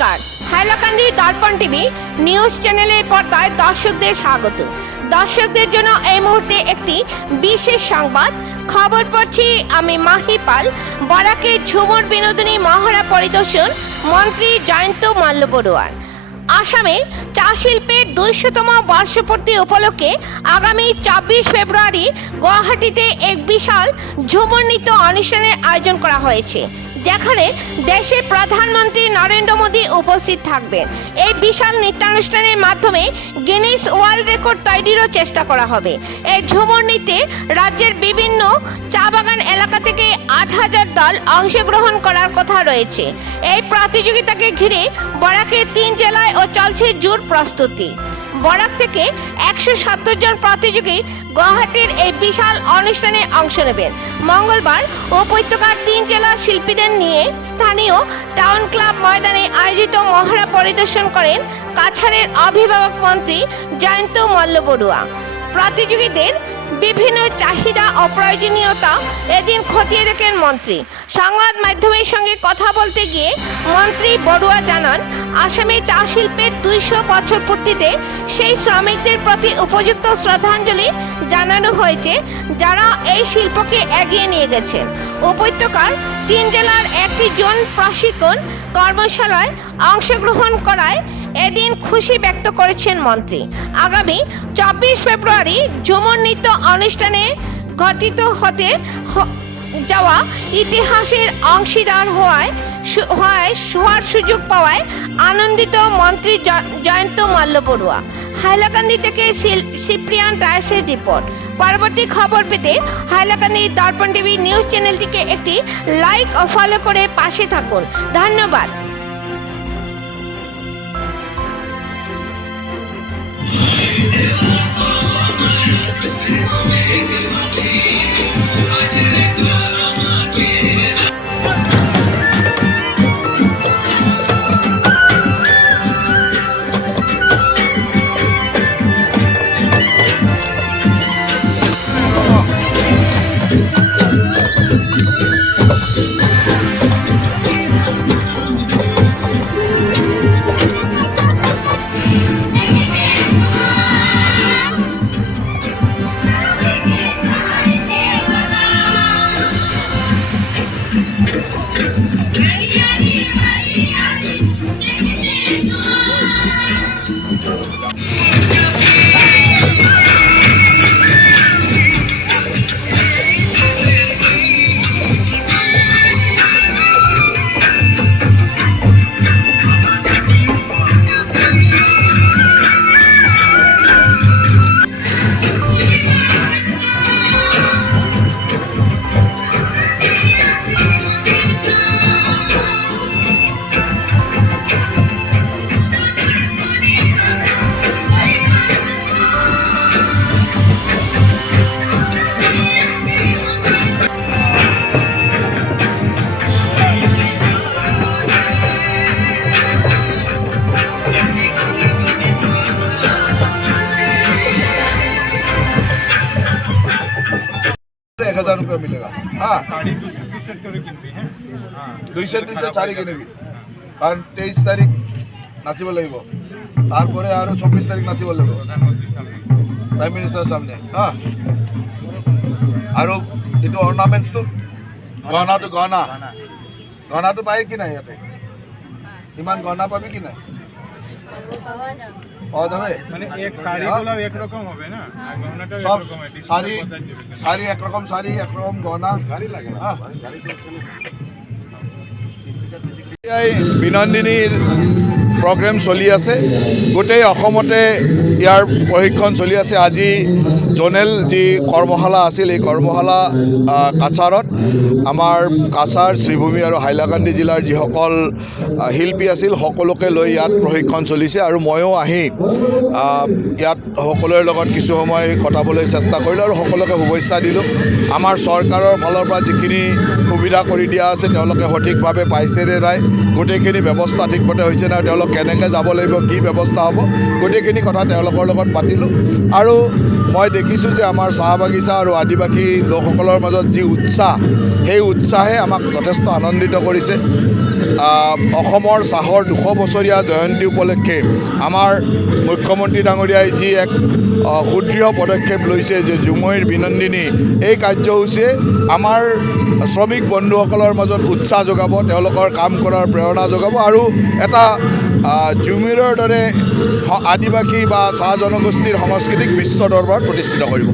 নমস্কার, হাইলাকান্দি দর্পণ TV news চ্যানেলের পর্দায় দর্শকদের স্বাগত। দর্শকদের জন্য এই মুহূর্তে একটি বিশেষ সংবাদ খবর পড়ছি আমি মাহিপাল। বরাকের ঝুমুর বিনোদিনী মহড়া পরিদর্শন মন্ত্রী জয়ন্ত মাল্য বড়ুয়ার। আসামে চা শিল্পের ২০০তম বর্ষপূর্তি উপলক্ষে আগামী ২৪ ফেব্রুয়ারি গুয়াহাটিতে এক বিশাল ঝুমুর নৃত্য অনুষ্ঠানের আয়োজন করা হয়েছে, যেখানে দেশের প্রধানমন্ত্রী নরেন্দ্র মোদী উপস্থিত থাকবেন। এই বিশাল নৃত্যানুষ্ঠানের মাধ্যমে গিনেস ওয়ার্ল্ড রেকর্ড তৈরিরও চেষ্টা করা হবে। এই ঝুমুর নৃত্যে রাজ্যের বিভিন্ন চা বাগান এলাকা থেকে ৮,০০০ দল অংশগ্রহণ করার কথা রয়েছে। এই প্রতিযোগিতাকে ঘিরে বরাকের ৩ জেলায় ও চলছে জোর প্রস্তুতি। বরাক থেকে ১৭০ জন প্রতিযোগী গুয়াহাটির এই বিশাল অনুষ্ঠানে অংশ নেবেন। মঙ্গলবার উপত্যকার ৩ জেলার শিল্পীদের নিয়ে স্থানীয় টাউন ক্লাব ময়দানে আয়োজিত মহড়া পরিদর্শন করেন কাছাড়ের অভিভাবক মন্ত্রী জয়ন্ত মাল্য বড়ুয়া। প্রতিযোগীদের বিভিন্ন চাহিদা ও প্রয়োজনীয়তা এদিন খতিয়ে দেখেন মন্ত্রী। সংবাদ মাধ্যমের সঙ্গে কথা বলতে গিয়ে মন্ত্রী বড়ুয়া জানান, আসামে চা শিল্পের ২০০ বছর পূর্তিতে সেই শ্রমিকদের প্রতি উপযুক্ত শ্রদ্ধাঞ্জলি জানানো হয়েছে, যারা এই শিল্পকে এগিয়ে নিয়ে গেছেন। উপত্যকার ৩ জেলার একটি জন প্রশিক্ষণ কর্মশালায় অংশগ্রহণ করায় এদিন খুশি ব্যক্ত করেছেন মন্ত্রী। আগামী ২৪ ফেব্রুয়ারি ঝুমুর নৃত্য অনুষ্ঠানে ঘটিত হতে যাওয়া ইতিহাসের অংশীদার হওয়ার সুযোগ পাওয়ায় আনন্দিত মন্ত্রী জয়ন্ত মাল্য বড়ুয়া। হাইলাকান্দি থেকে সিপ্রিয়ান রায়েসের রিপোর্ট। পরবর্তী খবর পেতে হাইলাকান্দি দর্পণ টিভি নিউজ চ্যানেলটিকে একটি লাইক ও ফলো করে পাশে থাকুন। ধন্যবাদ। ₹1000 मिलेगा। हाँ, 200 শাড়ি কিনিবি, কারণ 23 তারিখ নাচিব লাগিব, তারপরে আরো 26 তারিখ নাচিব লাগিব প্রাইম মিনিস্টার সামনে। হ্যাঁ, আৰু এইটো অৰ্নামেণ্টছটো গহনাটো পায় কি নাই? ইয়াতে ইমান গহনা পাবি কি নাই? মানে এক শাড়ি গুলো এক রকম হবে না, গহনাটা এক সব রকম হবে, শাড়ি একরকম, শাড়ি একরকম, গহনা গাড়ি লাগে। হ্যাঁ, বিনন্দিনীৰ প্ৰগ্ৰেম চলি আছে, গোটেই অসমতে ইয়াৰ প্ৰশিক্ষণ চলি আছে। আজি জোনেল যি কৰ্মশালা আছিল, এই কৰ্মশালা কাছাৰত আমাৰ কাছাৰ, শ্ৰীভূমি আৰু হাইলাকান্দি জিলাৰ যিসকল শিল্পী আছিল সকলোকে লৈ ইয়াত প্ৰশিক্ষণ চলিছে। আৰু ময়ো আহি ইয়াত সকলোৰে লগত কিছু সময় কটাবলৈ চেষ্টা কৰিলোঁ আৰু সকলোকে শুভেচ্ছা দিলোঁ। আমাৰ চৰকাৰৰ ফালৰ পৰা যিখিনি সুবিধা কৰি দিয়া আছে তেওঁলোকে সঠিকভাৱে পাইছে নে নাই, গোটেইখিনি ব্যৱস্থা ঠিকমতে হৈছে নাই, তেওঁলোক কেনেকৈ যাব লাগিব, কি ব্যৱস্থা হ'ব, গোটেইখিনি কথা তেওঁলোকৰ লগত পাতিলোঁ। আৰু মই দেখিছোঁ যে আমাৰ চাহ বাগিচা আৰু আদিবাসী লোকসকলৰ মাজত যি উৎসাহ, সেই উৎসাহে আমাক যথেষ্ট আনন্দিত কৰিছে। অসমৰ চাহৰ 200 বছৰীয়া জয়ন্তী উপলক্ষে আমাৰ মুখ্যমন্ত্ৰী ডাঙৰীয়াই যি এক সুদৃঢ় পদক্ষেপ লৈছে যে জুমৈৰ বিনন্দিনী, এই কাৰ্যসূচীয়ে আমাৰ শ্ৰমিক বন্ধুসকলৰ মাজত উৎসাহ যোগাব, তেওঁলোকৰ কাম কৰাৰ প্ৰেৰণা যোগাব আৰু এটা জুমৈৰৰ দৰে আদিবাসী বা চাহ জনগোষ্ঠীৰ সংস্কৃতিক বিশ্ব দৰবাৰত প্ৰতিষ্ঠিত কৰিব।